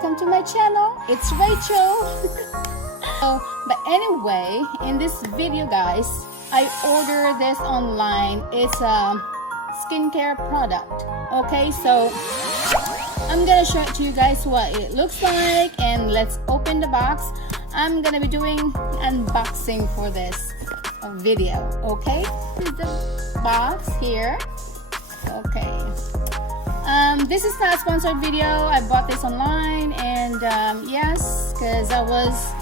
welcome to my channel. It's Rachel. But anyway, in this video guys, I ordered this online. It's a skincare product. Okay, so I'm gonna show it to you guys what it looks like, and let's open the box. I'm gonna be doing unboxing for this video. Okay, here's the box here. Okay, this is not a sponsored video. I bought this online, and yes, because I was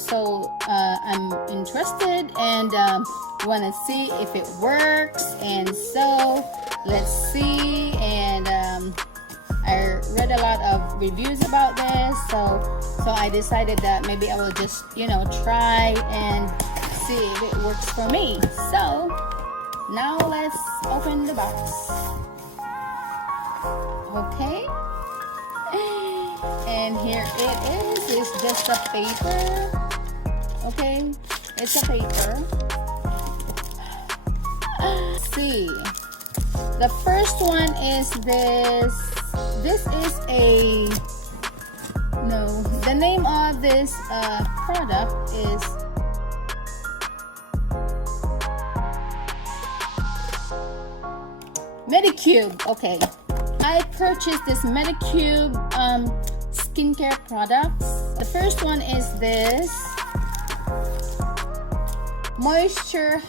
so I'm interested and want to see if it works, and so let's see. And I read a lot of reviews about this, so I decided that maybe I will just try and see if it works for me. So now let's open the box. Okay, and here it is. It's just a paper. Okay, it's a paper. Let's see, the first one is this. This is the name of this product is MEDICUBE. Okay, I purchased this MEDICUBE skincare products. The first one is this moisture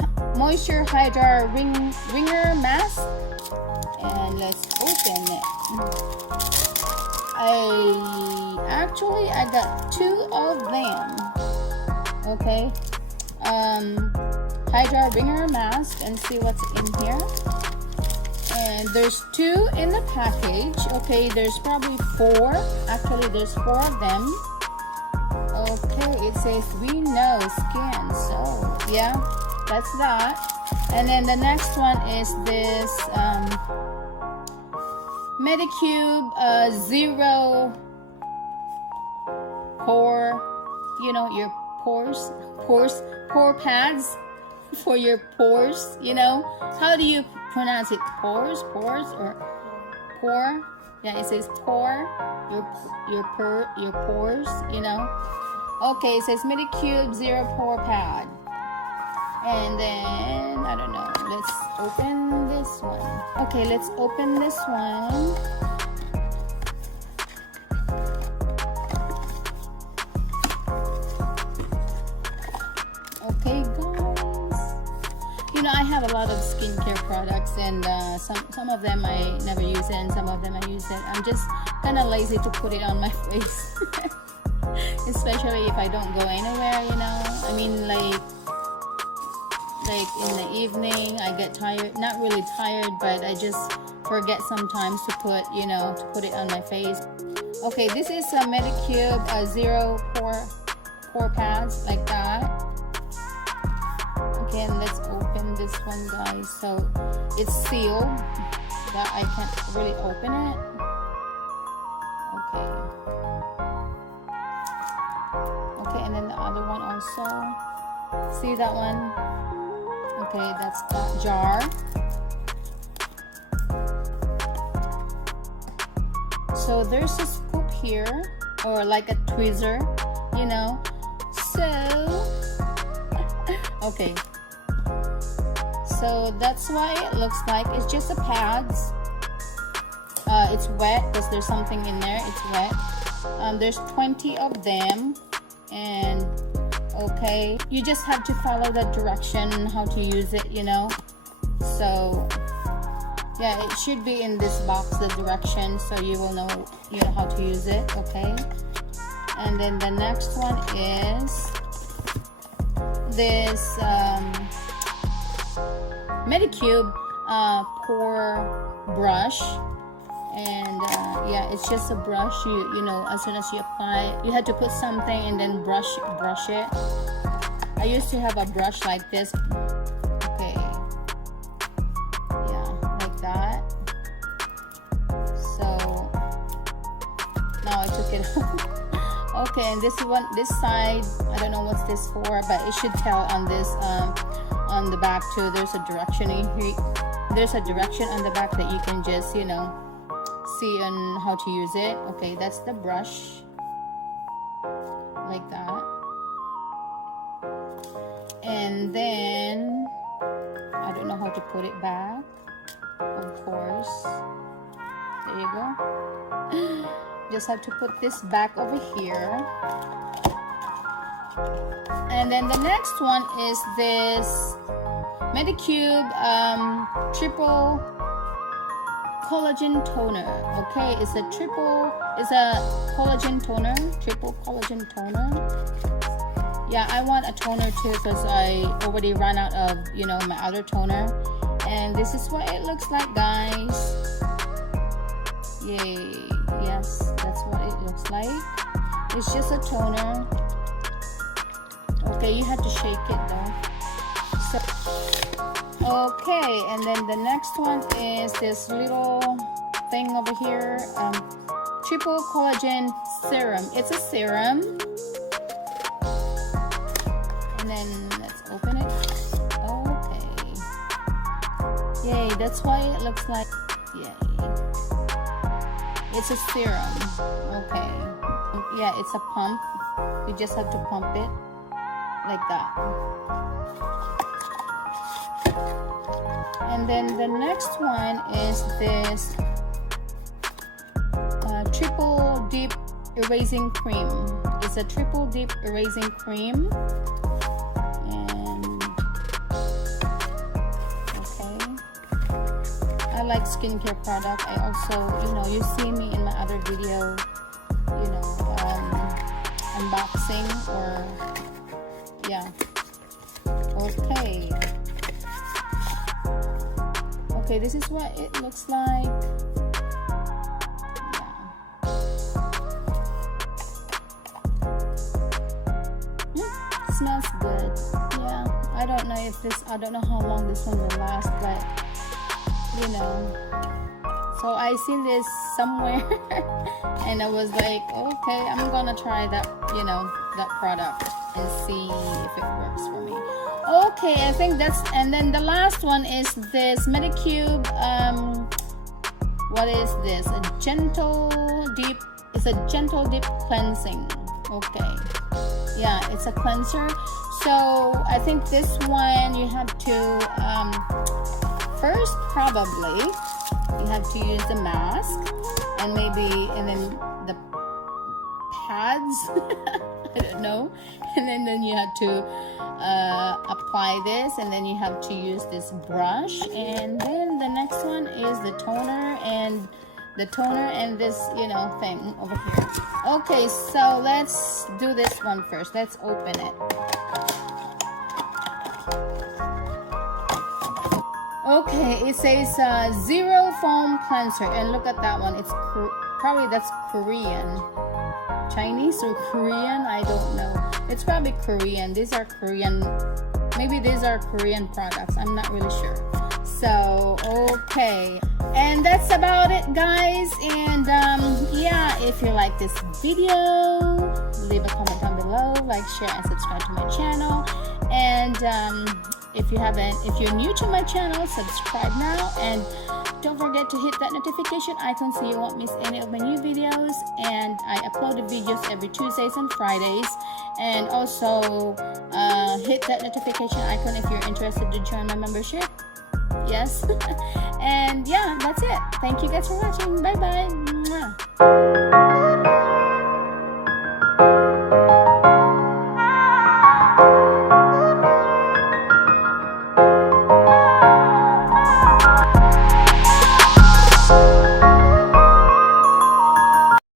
hydra ringer mask, and let's open it. I got two of them. Okay, hydra ringer mask, and see what's in here. And there's two in the package. Okay, there's probably four. Actually, there's four of them. Okay, it says we know skin. So yeah, that's that. And then the next one is this MEDICUBE zero pore. Your pore pads for your pores. How do you pronounce it? Pores or pore? Yeah, it says pore. Your pores. Okay, it says MEDICUBE zero pore pad. And then I don't know. Let's open this one. Okay, let's open this one. Okay, guys. I have a lot of skincare products, and some of them I never use it, and some of them I use it. I'm just kind of lazy to put it on my face, especially if I don't go anywhere. I mean, like in the evening, I get tired. Not really tired, but I just forget sometimes to put it on my face. Okay, this is a MEDICUBE zero pore pads, like that. Okay, and let's open this one, guys. So it's sealed, that I can't really open it. Okay, and then the other one also. See that one? Okay, that's that jar. So there's a scoop here, or like a tweezer, So okay, so that's why it looks like. It's just a pads. It's wet because there's something in there. It's wet. There's 20 of them, and okay, you just have to follow the direction how to use it. So yeah, it should be in this box, the direction, so you will know how to use it. Okay, and then the next one is this MEDICUBE pore brush, and yeah, it's just a brush. As soon as you apply, you have to put something and then brush it. I used to have a brush like this. Okay, yeah, like that. So now I took it off. Okay, and this side, I don't know what's this for, but it should tell on this on the back too. There's a direction in here. There's a direction on the back that you can just see on how to use it. Okay, that's the brush, like that. And then I don't know how to put it back, of course. There you go. Just have to put this back over here. And then the next one is this MEDICUBE triple collagen toner. Okay, it's a collagen toner, triple collagen toner. Yeah, I want a toner too because I already ran out of, you know, my other toner. And this is what it looks like, guys. Yay. Yes, that's what it looks like. It's just a toner. Okay, you have to shake it though. So, okay, and then the next one is this little thing over here. Triple collagen serum. It's a serum. And then let's open it. Okay. Yay, that's why it looks like. Yay. It's a serum. Okay. Yeah, it's a pump. You just have to pump it like that. And then the next one is this triple deep erasing cream. It's a triple deep erasing cream. And okay, I like skincare product. I also, you know, you see me in my other video, you know, unboxing or yeah. Okay. Okay, this is what it looks like. Yeah. Smells good. Yeah. I don't know if this, I don't know how long this one will last, but you know. So I seen this somewhere and I was like, okay, I'm gonna try that, you know, that product and see if it works for me. Okay, I think that's, and then the last one is this MEDICUBE, what is this? A gentle deep, it's a gentle deep cleansing. Okay, yeah, it's a cleanser. So I think this one you have to, first probably, you have to use the mask and maybe, and then the pads, I don't know, and then you have to apply this, and then you have to use this brush, and then the next one is the toner and this, you know, thing over here. Okay, so let's do this one first. Let's open it. Okay, it says zero foam cleanser, and look at that one. It's probably that's Korean, Chinese or Korean, I don't know. It's probably Korean. These are Korean, maybe these are Korean products, I'm not really sure. So okay, and that's about it, guys. And yeah, if you like this video, leave a comment down below, like, share, and subscribe to my channel. And if you're new to my channel, subscribe now, and don't forget to hit that notification icon so you won't miss any of my new videos. And I upload the videos every Tuesdays and Fridays. And also hit that notification icon if you're interested to join my membership. Yes. And yeah, that's it. Thank you guys for watching. Bye bye.